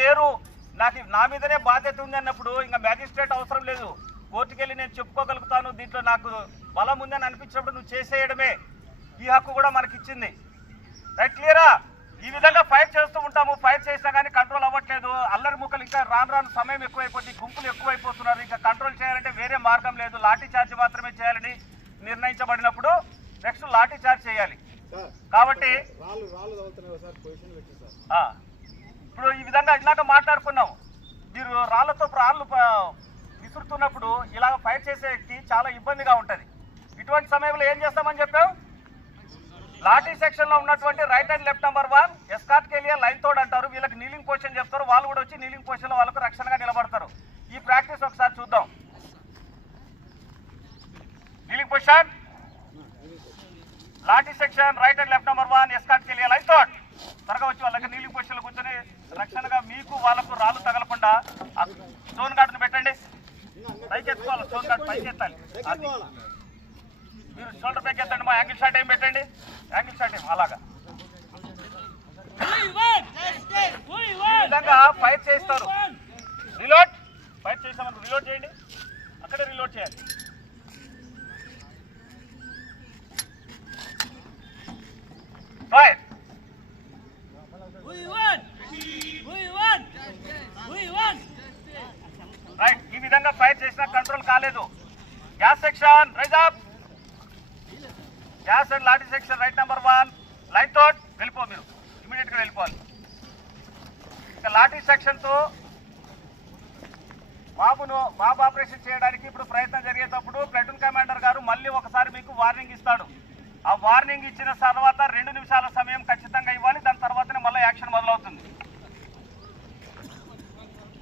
లేరు, నాకు నా మీదనే బాధ్యత ఉంది అన్నప్పుడు ఇంకా మ్యాజిస్ట్రేట్ అవసరం లేదు, కోర్టుకు వెళ్ళి నేను చెప్పుకోగలుగుతాను, దీంట్లో నాకు బలం ఉందని అనిపించినప్పుడు నువ్వు చేసేయడమే ఈ హక్కు కూడా మనకి ఇచ్చింది. రైట్, క్లియరా? ఈ విధంగా ఫైట్ చేస్తూ ఉంటాము. ఫైట్ చేసినా కానీ కంట్రోల్ అవ్వట్లేదు. అల్లరి ముక్కలు ఇంకా రాను సమయం ఎక్కువైపోతుంది, గుంపులు ఎక్కువైపోతున్నారు. ఇంకా కంట్రోల్ చేయాలంటే వేరే మార్గం లేదు, లాఠీ చార్జ్ మాత్రమే చేయాలని నిర్ణయించబడినప్పుడు నెక్స్ట్ లాఠీ చార్జ్ చేయాలి. కాబట్టి ఇప్పుడు ఈ విధంగా ఇలాగ మాట్లాడుకున్నాం. మీరు రాళ్ళు విసురుతున్నప్పుడు ఇలాగ ఫైట్ చేసేకి చాలా ఇబ్బందిగా ఉంటుంది. ఇటువంటి సమయంలో ఏం చేస్తామని చెప్పావు? లాఠీ సెక్షన్ లో ఉన్నటువంటి right and left number 1 escort కెలియా లైన్ తోడ్ అంటారు. వీళ్ళకి నీలింగ్ పొజిషన్ చెప్తారు, వాళ్ళు కూడా వచ్చి నీలింగ్ పొజిషన్ లో వాళ్ళకు రక్షణగా నిలబడతారు. ఈ ప్రాక్టీస్ ఒకసారి చూద్దాం. Kneeling position, lathi section right and left number 1 escort కెలియా లైన్ తోడ్. త్వరగా వచ్చి వాళ్ళకి నీలింగ్ పొజిషన్ లో కూర్చొని రక్షణగా మీకు వాళ్ళకు రాళ్ళు తగలకుండా స్టోన్ గార్డును పెట్టండి. పైకి ఎత్తుకోవాలి, స్టోన్ గార్డు పైకి ఎత్తాలి. మీరు షోల్డర్ పైకి ఎత్తండి. మా యాంగిల్ షాట్ ఏం పెట్టండి, యాంగిల్ షాట్ ఏం అలాగా విధంగా ఫైట్ చేస్తారు. రిలోడ్, ఫైట్ చేసామని రిలోడ్ చేయండి, అక్కడే రిలోడ్ చేయాలి. Fight right. ఈ విధంగా ఫైట్ చేసినా కంట్రోల్ కాలేదు. Gas section rise up, gas and lathi section right number 1 line తోట్ వెళ్ళిపో. మీరు ఇమీడియట్ గా వెళ్ళిపోవాలి. ఇక లాఠీ సెక్షన్ తో బాబు ఆపరేషన్ చేయడానికి ఇప్పుడు ప్రయత్నం జరిగేటప్పుడు ప్లాటూన్ కమాండర్ గారు మళ్ళీ ఒకసారి మీకు వార్నింగ్ ఇస్తాడు. ఆ వార్నింగ్ ఇచ్చిన తర్వాత 2 నిమిషాల సమయం ఖచ్చితంగా ఇవ్వాలి. దాని తర్వాతనే మళ్ళీ యాక్షన్ మొదలవుతుంది.